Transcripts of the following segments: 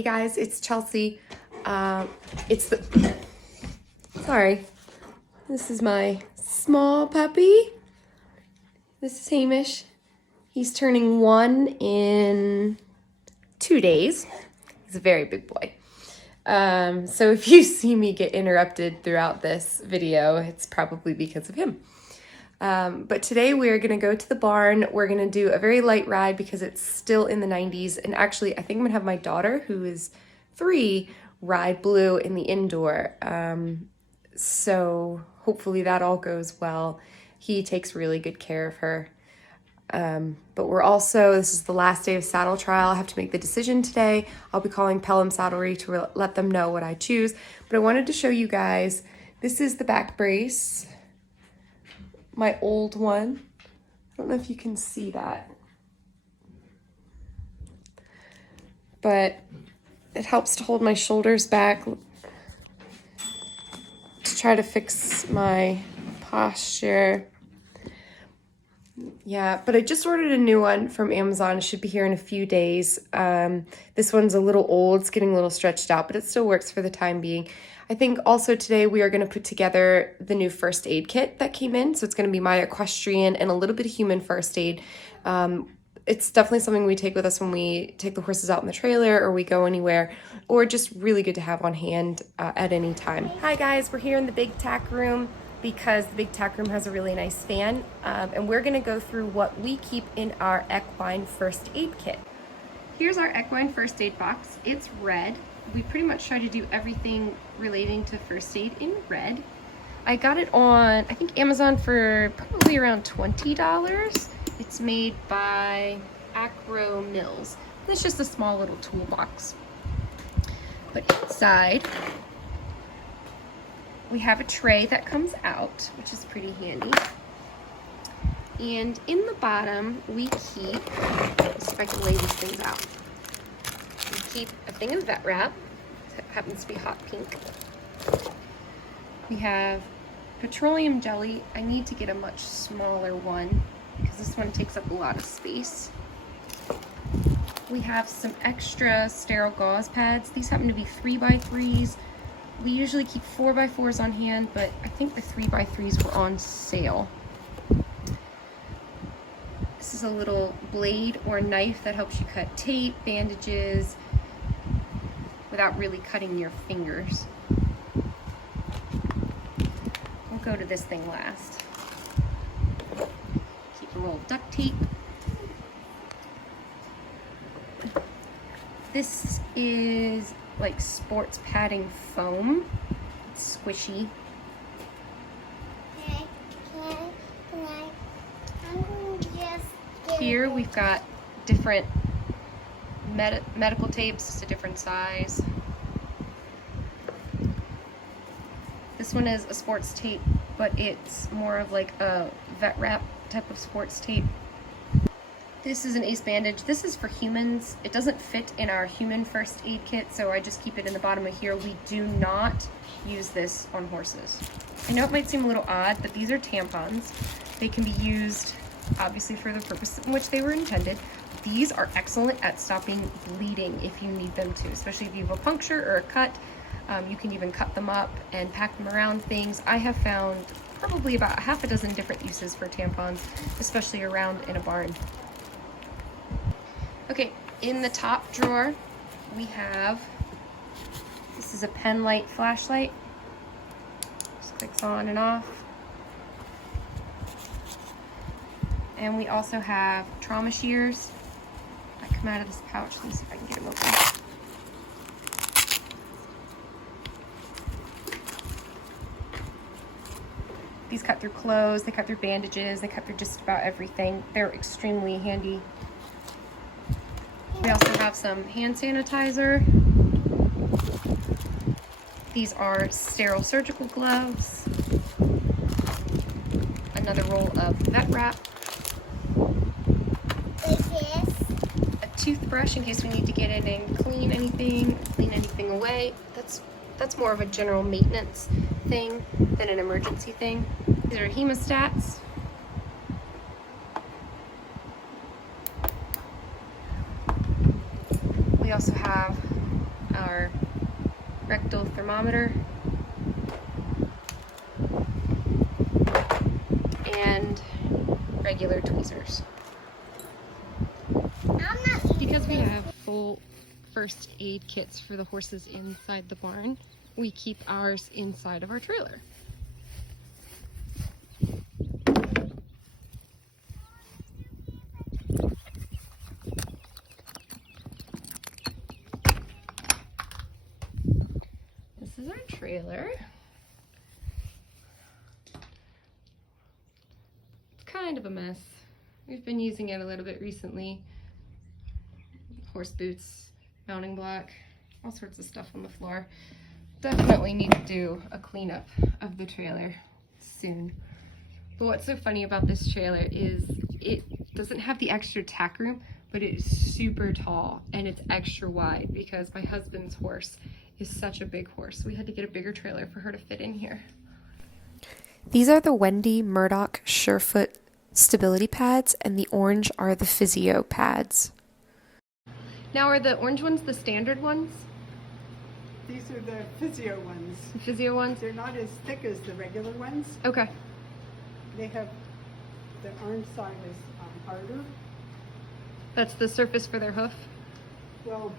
Hey guys, it's Chelsea. Sorry. This is my small puppy. This is Hamish. He's turning 1 in 2 days. He's a very big boy. So if you see me get interrupted throughout this video, it's probably because of him. But today we are going to go to the barn. We're going to do a very light ride because it's still in the 90s. And actually, I think I'm going to have my daughter, who is 3, ride Blue in the indoor. So hopefully that all goes well. He takes really good care of her. But this is the last day of saddle trial. I have to make the decision today. I'll be calling Pelham Saddlery to let them know what I choose. But I wanted to show you guys, this is the back brace. My old one. I don't know if you can see that, but it helps to hold my shoulders back to try to fix my posture. Yeah, but I just ordered a new one from Amazon. It should be here in a few days. This one's a little old. It's getting a little stretched out, but it still works for the time being. I think also today we are going to put together the new first aid kit that came in. So it's going to be my equestrian and a little bit of human first aid. It's definitely something we take with us when we take the horses out in the trailer or we go anywhere, or just really good to have on hand at any time. Hi guys, we're here in the big tack room because the big tack room has a really nice fan. And we're going to go through what we keep in our equine first aid kit. Here's our equine first aid box. It's red. We pretty much try to do everything relating to first aid in red. I got it on, I think, Amazon for probably around $20. It's made by Acro Mills. It's just a small little toolbox. But inside, we have a tray that comes out, which is pretty handy. And in the bottom, we keep, let's see if I can lay these things out. We keep a thing of vet wrap. It happens to be hot pink. We have petroleum jelly. I need to get a much smaller one because this one takes up a lot of space. We have some extra sterile gauze pads. These happen to be 3x3s. We usually keep 4x4s on hand, but I think the 3x3s were on sale. This is a little blade or knife that helps you cut tape, bandages, without really cutting your fingers. We'll go to this thing last. Keep a roll of duct tape. This is like sports padding foam. It's squishy. Here we've got different medical tapes. It's a different size. This one is a sports tape, but it's more of like a vet wrap type of sports tape. This is an ace bandage. This is for humans. It doesn't fit in our human first aid kit, so I just keep it in the bottom of here. We do not use this on horses. I know it might seem a little odd, but these are tampons. They can be used obviously for the purpose in which they were intended. These are excellent at stopping bleeding if you need them to, especially if you have a puncture or a cut. You can even cut them up and pack them around things. I have found probably about half a dozen different uses for tampons, especially around in a barn. Okay, in the top drawer, we have, this is a pen light flashlight. Just clicks on and off. And we also have trauma shears that come out of this pouch. Let me see if I can get them open. These cut through clothes, they cut through bandages, they cut through just about everything. They're extremely handy. We also have some hand sanitizer. These are sterile surgical gloves. Another roll of vet wrap. A toothbrush in case we need to get in and clean anything away. That's more of a general maintenance thing than an emergency thing. These are hemostats. We also have our rectal thermometer and regular tweezers. Because we have full first aid kits for the horses inside the barn, we keep ours inside of our trailer. This is our trailer. It's kind of a mess. We've been using it a little bit recently. Horse boots, mounting block, all sorts of stuff on the floor. Definitely need to do a cleanup of the trailer soon. But what's so funny about this trailer is it doesn't have the extra tack room, but it is super tall and it's extra wide because my husband's horse is such a big horse. We had to get a bigger trailer for her to fit in here. These are the Wendy Murdoch Surefoot stability pads, and the orange are the physio pads. Now, are the orange ones the standard ones? These are the physio ones. The physio ones? They're not as thick as the regular ones. Okay. They have, the orange side is harder. That's the surface for their hoof? Well,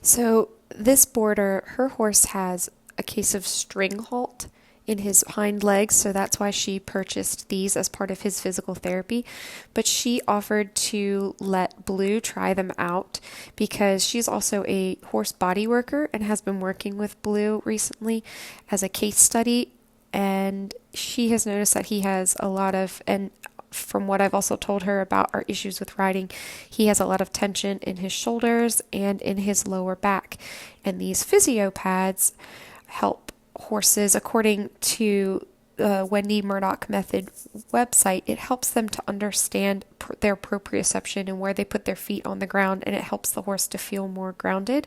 So this boarder, her horse has a case of string halt in his hind legs, so that's why she purchased these as part of his physical therapy. But she offered to let Blue try them out because she's also a horse body worker and has been working with Blue recently as a case study, and she has noticed that he has a lot of, and from what I've also told her about our issues with riding, he has a lot of tension in his shoulders and in his lower back. And these physio pads help horses, according to the Wendy Murdoch Method website, it helps them to understand their proprioception and where they put their feet on the ground, and it helps the horse to feel more grounded.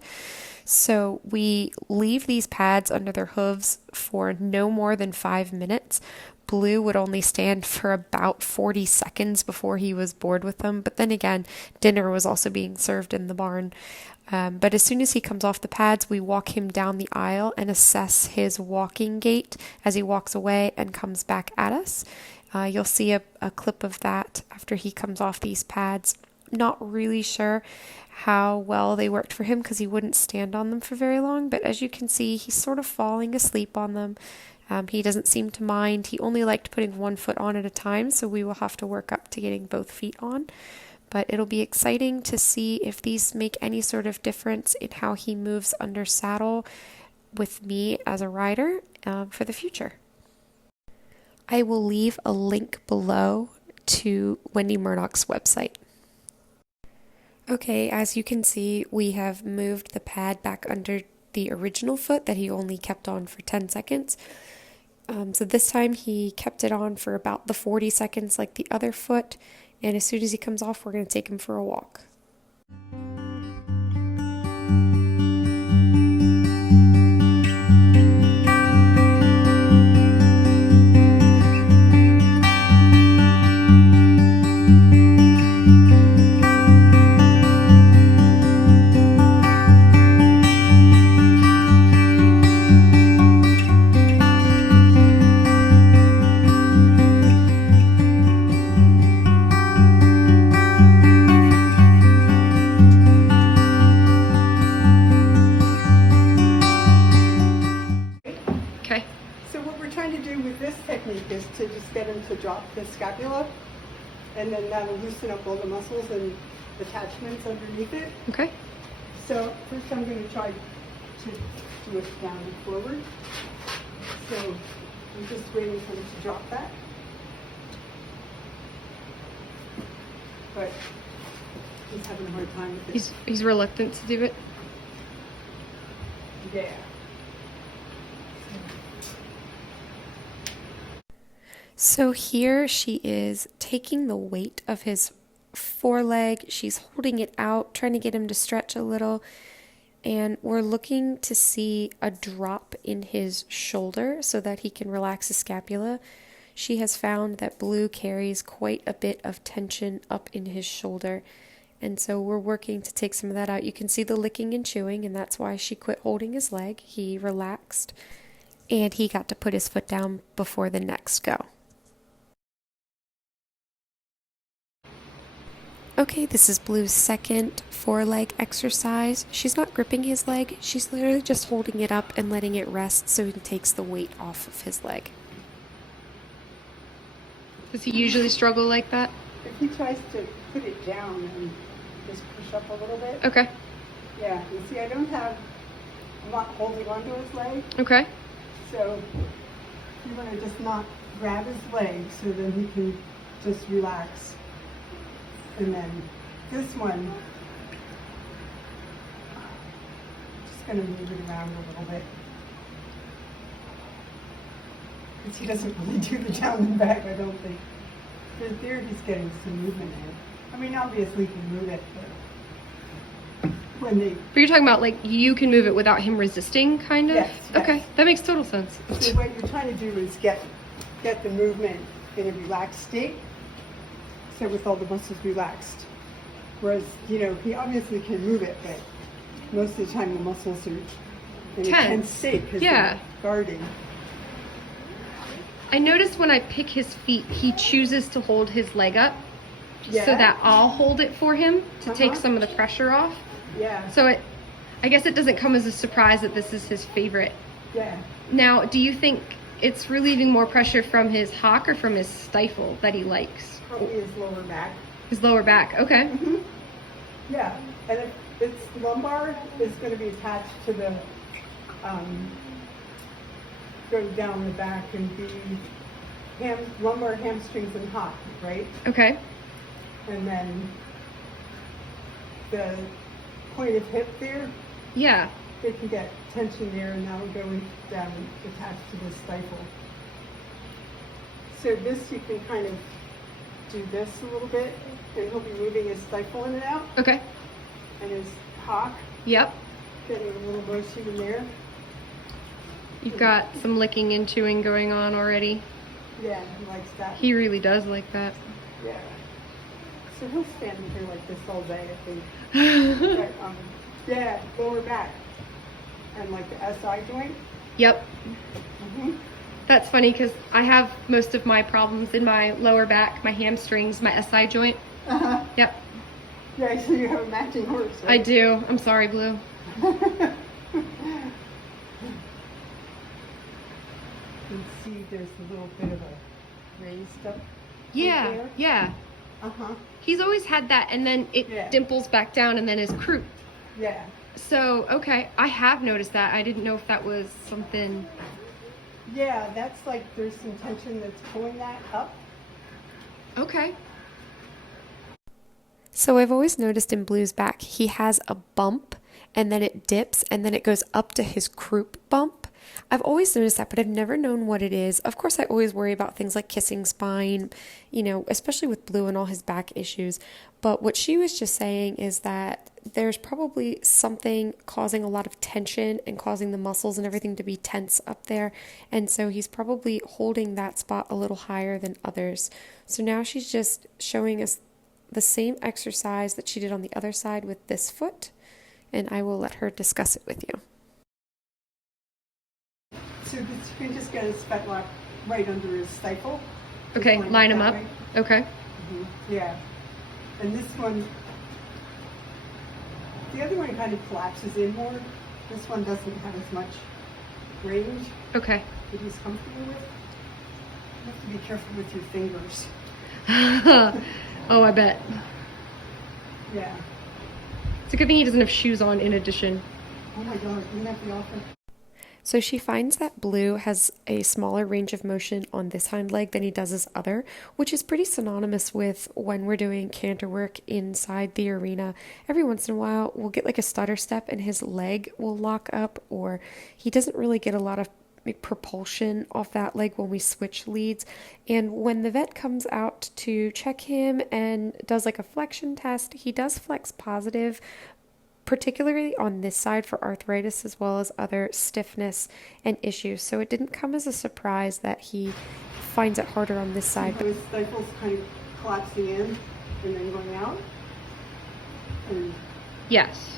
So we leave these pads under their hooves for no more than 5 minutes. Blue would only stand for about 40 seconds before he was bored with them. But then again, dinner was also being served in the barn. But as soon as he comes off the pads, we walk him down the aisle and assess his walking gait as he walks away and comes back at us. You'll see a clip of that after he comes off these pads. Not really sure how well they worked for him because he wouldn't stand on them for very long. But as you can see, he's sort of falling asleep on them. He doesn't seem to mind. He only liked putting one foot on at a time, so we will have to work up to getting both feet on. But it'll be exciting to see if these make any sort of difference in how he moves under saddle with me as a rider for the future. I will leave a link below to Wendy Murdoch's website. Okay, as you can see, we have moved the pad back under the original foot that he only kept on for 10 seconds. So this time he kept it on for about the 40 seconds like the other foot, and as soon as he comes off, we're going to take him for a walk. is to just get him to drop the scapula, and then that'll loosen up all the muscles and attachments underneath it. Okay. So first I'm going to try to do it down and forward. So I'm just waiting for him to drop that. But he's having a hard time with it. He's reluctant to do it. Yeah. So here she is taking the weight of his foreleg. She's holding it out, trying to get him to stretch a little. And we're looking to see a drop in his shoulder so that he can relax his scapula. She has found that Blue carries quite a bit of tension up in his shoulder. And so we're working to take some of that out. You can see the licking and chewing, and that's why she quit holding his leg. He relaxed, and he got to put his foot down before the next go. Okay, this is Blue's second foreleg exercise. She's not gripping his leg. She's literally just holding it up and letting it rest so he takes the weight off of his leg. Does he usually struggle like that? If he tries to put it down and just push up a little bit. Okay. Yeah, you see, I'm not holding onto his leg. Okay. So you want to just not grab his leg so then he can just relax. And then this one, just going to move it around a little bit. Because he doesn't really do the down and back, I don't think. But there he's getting some movement in. I mean, obviously he can move it, but when they... But you're talking about like you can move it without him resisting, kind of? Yes, yes. Okay, that makes total sense. So what you're trying to do is get the movement in a relaxed state. So with all the muscles relaxed. Whereas, you know, he obviously can move it, but most of the time the muscles are in a tense state because they're guarding. I noticed when I pick his feet, he chooses to hold his leg up so Yeah. that I'll hold it for him to take some of the pressure off. Yeah. So I guess it doesn't come as a surprise that this is his favorite. Yeah. Now, do you think it's relieving more pressure from his hock or from his stifle that he likes? Probably his lower back. His lower back, okay. Mm-hmm. Yeah. And its lumbar is going to be attached to the, go down the back and be lumbar, hamstrings, and hock, right? Okay. And then the point of hip there, Yeah. they can get tension there and that'll go down attached to the stifle. So this you can kind of do this a little bit and he'll be moving his stifle in and out Okay. and his hock Yep. getting a little motion in there. You've got some licking and chewing going on already. Yeah, he likes that. He really does like that. Yeah. So he'll stand here like this all day, I think. But, yeah, lower back and like the SI joint. Yep. Mm-hmm. That's funny because I have most of my problems in my lower back, my hamstrings, my SI joint. Uh-huh. Yep. Yeah, so you have a matching horse, I right? do. I'm sorry, Blue. You can see there's a little bit of a raised up. Yeah, there. yeah. Uh-huh. He's always had that, and then it Yeah. dimples back down and then is croup. Yeah. So, okay, I have noticed that. I didn't know if that was something. Yeah, that's like there's some tension that's pulling that up. Okay. So I've always noticed in Blue's back, he has a bump and then it dips and then it goes up to his croup bump. I've always noticed that, but I've never known what it is. Of course, I always worry about things like kissing spine, you know, especially with Blue and all his back issues. But what she was just saying is that there's probably something causing a lot of tension and causing the muscles and everything to be tense up there. And so he's probably holding that spot a little higher than others. So now she's just showing us the same exercise that she did on the other side with this foot. And I will let her discuss it with you. So you can just get his fetlock right under his stifle. Just Okay, line it him that up. way. Okay. Mhm. Yeah. And this one, the other one kind of collapses in more. This one doesn't have as much range Okay. that he's comfortable with. You have to be careful with your fingers. Oh, I bet. Yeah. It's a good thing he doesn't have shoes on in addition. Oh my God, wouldn't that be awful? So she finds that Blue has a smaller range of motion on this hind leg than he does his other, which is pretty synonymous with when we're doing canter work inside the arena. Every once in a while, we'll get like a stutter step and his leg will lock up, or he doesn't really get a lot of propulsion off that leg when we switch leads. And when the vet comes out to check him and does like a flexion test, he does flex positive, particularly on this side for arthritis as well as other stiffness and issues. So it didn't come as a surprise that he finds it harder on this side. His stifle's kind of collapsing in and then going out. and Yes.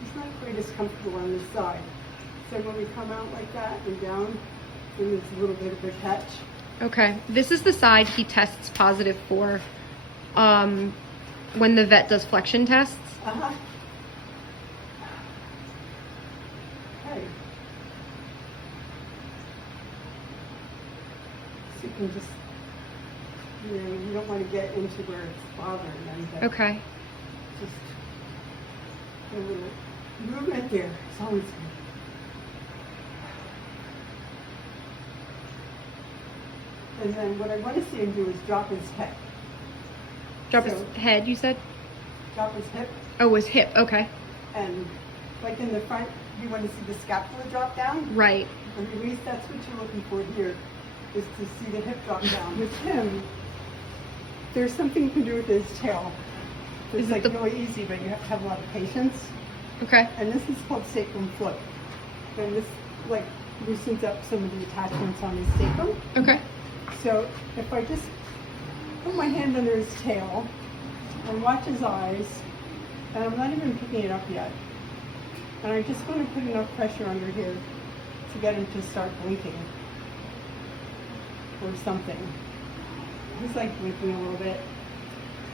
he's not quite as comfortable on this side. So when we come out like that and down, then there's a little bit of a catch. Okay. This is the side he tests positive for when the vet does flexion tests. Uh-huh. Okay. So you can just, you don't want to get into where it's bothering them. But Okay. just a little movement there. It's always good. And then what I want to see him do is drop his head. Drop So- his head, you said? Drop his hip, Oh, his hip. Okay. and like in the front, you want to see the scapula drop down. Right. And at least that's what you're looking for here, is to see the hip drop down. With him, there's something you can do with his tail. It's Is it like the- really easy, but you have to have a lot of patience. Okay. And this is called sacrum float. And this like loosens up some of the attachments on his sacrum. Okay. So if I just put my hand under his tail and watch his eyes, and I'm not even picking it up yet, and I just want to put enough pressure under here to get him to start blinking or something. He's like blinking a little bit.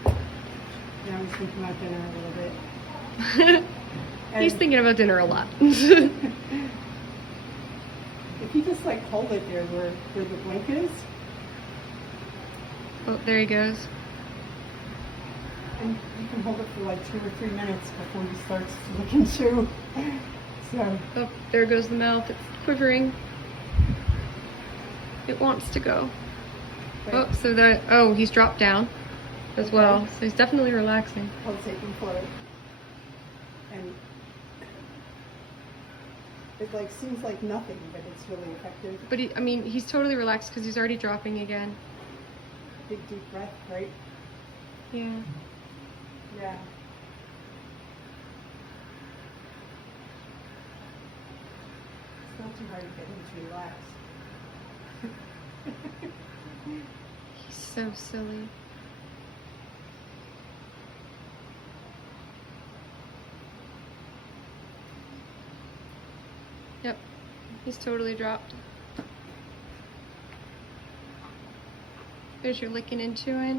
Now he's thinking about dinner a little bit. He's And thinking about dinner a lot. if you just like hold it there where the blink is, Oh, there he goes. and you can hold it for like 2 or 3 minutes before he starts looking too. So Oh, there goes the mouth. It's quivering. It wants to go. Oh, so he's dropped down as Okay. well. So he's definitely relaxing. I'll take him for it. And it like seems like nothing, but it's really effective. But he's totally relaxed because he's already dropping again. Big deep breath, right? Yeah. Yeah. It's not too hard to get him to relax. He's so silly. Yep. He's totally dropped. There's your licking into it.